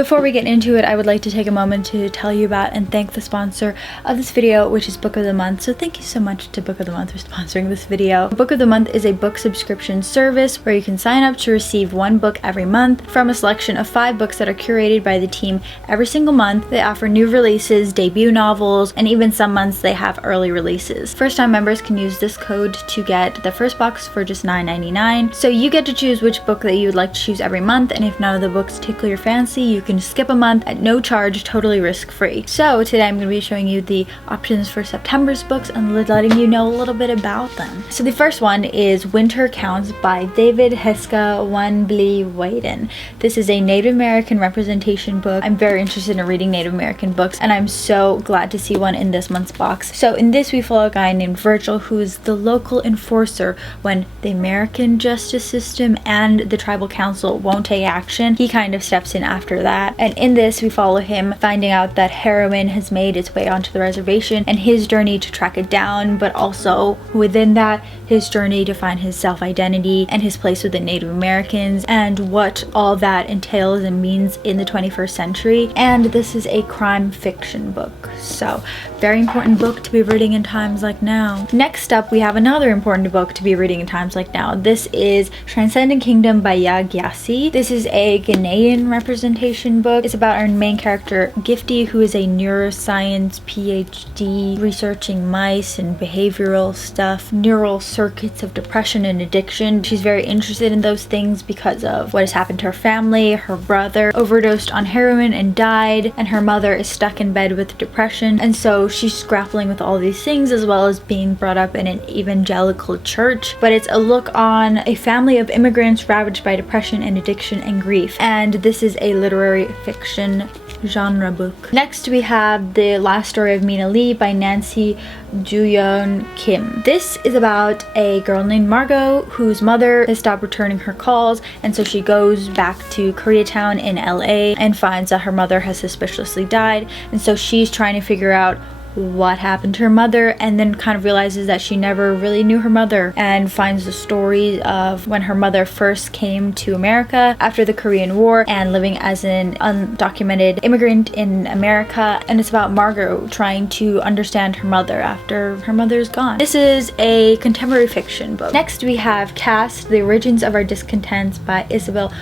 Before we get into it, I would like to take a moment to tell you about and thank the sponsor of this video, which is Book of the Month. So thank you so much to Book of the Month for sponsoring this video. Book of the Month is a book subscription service where you can sign up to receive one book every month from a selection of 5 books that are curated by the team every single month. They offer new releases, debut novels, and even some months they have early releases. First-time members can use this code to get the first box for just $9.99. So you get to choose which book that you would like to choose every month, and if none of the books tickle your fancy, you can skip a month at no charge, totally risk-free. So today I'm going to be showing you the options for September's books and letting you know a little bit about them. So the first one is Winter Counts by David Heska Wanbli-Waden. This is a Native American representation book. I'm very interested in reading Native American books, and I'm so glad to see one in this month's box. So in this we follow a guy named Virgil who is the local enforcer when the American justice system and the tribal council won't take action. He kind of steps in after that. And in this, we follow him finding out that heroin has made its way onto the reservation and his journey to track it down, but also within that, his journey to find his self-identity and his place with the Native Americans and what all that entails and means in the 21st century. And this is a crime fiction book, so very important book to be reading in times like now. Next up, we have another important book to be reading in times like now. This is Transcendent Kingdom by Ya Gyasi. This is a Ghanaian representation book. It's about our main character, Gifty, who is a neuroscience PhD researching mice and behavioral stuff, neural circuits of depression and addiction. She's very interested in those things because of what has happened to her family. Her brother overdosed on heroin and died, and her mother is stuck in bed with depression, and so she's grappling with all these things as well as being brought up in an evangelical church. But it's a look on a family of immigrants ravaged by depression and addiction and grief, and this is a literary fiction genre book. Next we have The Last Story of Mina Lee by Nancy Juyeon Kim. This is about a girl named Margot whose mother has stopped returning her calls, and so she goes back to Koreatown in LA and finds that her mother has suspiciously died, and so she's trying to figure out what happened to her mother, and then kind of realizes that she never really knew her mother and finds the story of when her mother first came to America after the Korean War and living as an undocumented immigrant in America, and it's about Margot trying to understand her mother after her mother's gone. This is a contemporary fiction book. Next we have Caste, The Origins of Our Discontents by Isabel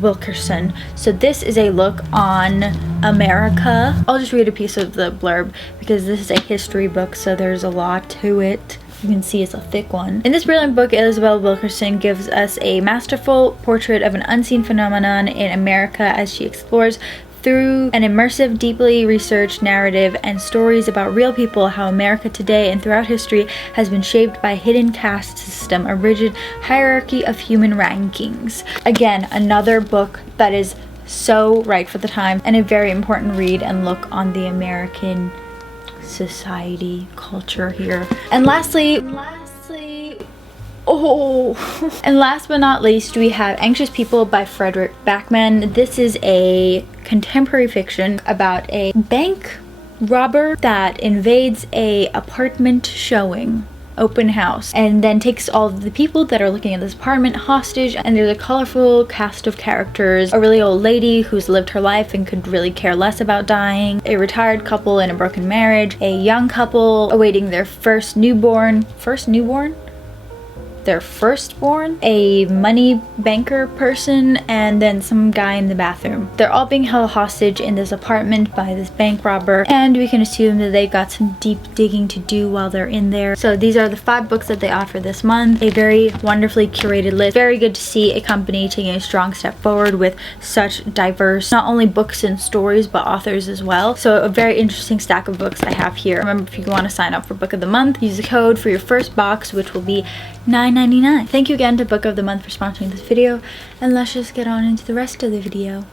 Wilkerson. So this is a look on America. I'll just read a piece of the blurb because this is a history book, so there's a lot to it. You can see it's a thick one. In this brilliant book, Isabel Wilkerson gives us a masterful portrait of an unseen phenomenon in America as she explores through an immersive, deeply researched narrative and stories about real people how America today and throughout history has been shaped by a hidden caste system, a rigid hierarchy of human rankings. Again, another book that is so right for the time and a very important read and look on the American society culture here. And lastly, and last but not least, we have Anxious People by Frederick Backman. This is a contemporary fiction about a bank robber that invades a apartment showing open house and then takes all of the people that are looking at this apartment hostage, and there's a colorful cast of characters: a really old lady who's lived her life and could really care less about dying, a retired couple in a broken marriage, a young couple awaiting their firstborn, a money banker person, and then some guy in the bathroom. They're all being held hostage in this apartment by this bank robber, and we can assume that they've got some deep digging to do while they're in there. So these are the 5 books that they offer this month. A very wonderfully curated list. Very good to see a company taking a strong step forward with such diverse, not only books and stories, but authors as well. So a very interesting stack of books I have here. Remember, if you want to sign up for Book of the Month, use the code for your first box, which will be $9.99. Thank you again to Book of the Month for sponsoring this video, and let's just get on into the rest of the video.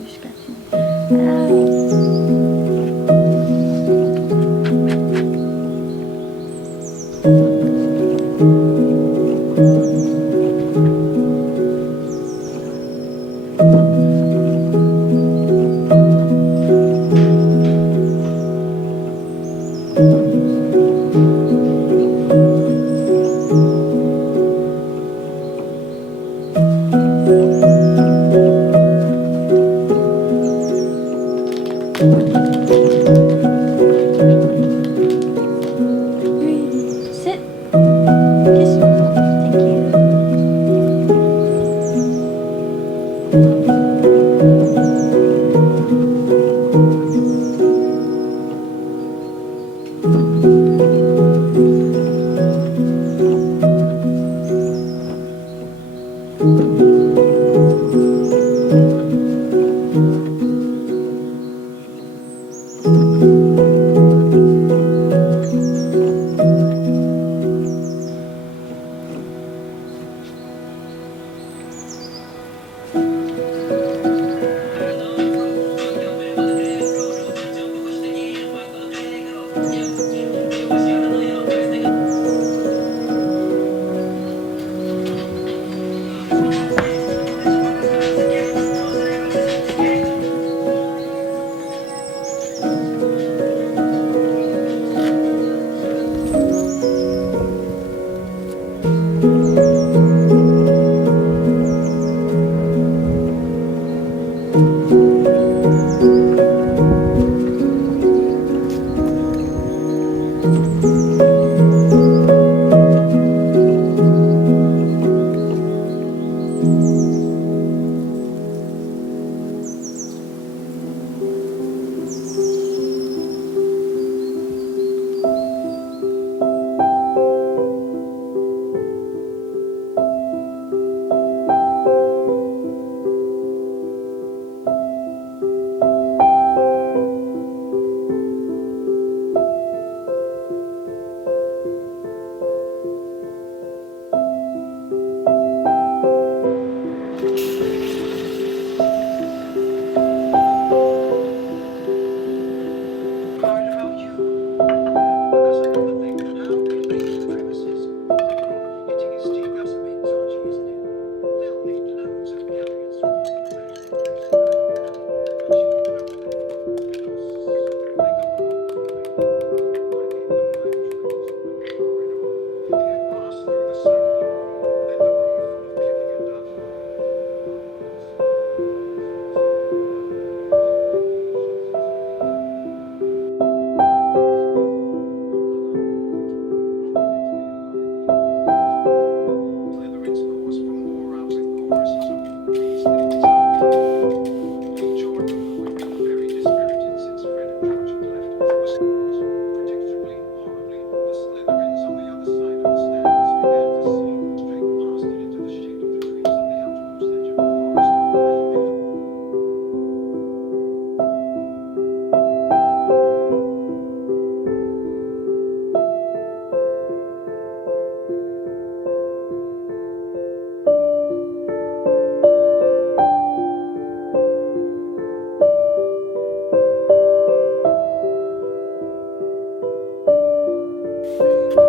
You're scratching.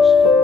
Podcast.